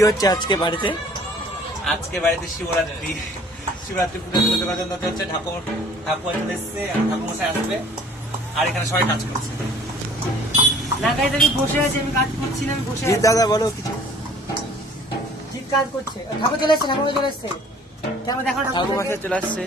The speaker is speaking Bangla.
কি হচ্ছে আজকে বাড়িতে? আজকে বাড়িতে শিবরাত্রি পুজো হচ্ছে। ঠাকুমা চলে এসছে, ঠাকুমশাই আসবে, আর এখানে সবাই কাজ করছে। না গাইজ আমি বসে আছি, আমি কাজ করছি না, আমি বসে আছি। দাদা বলো কিছু। ঠিক কাজ করছে। ঠাকুর চলে এসছে, ঠাকুর চলে এসছে। কেমন দেখো ঠাকুর মশাই চলে আসছে।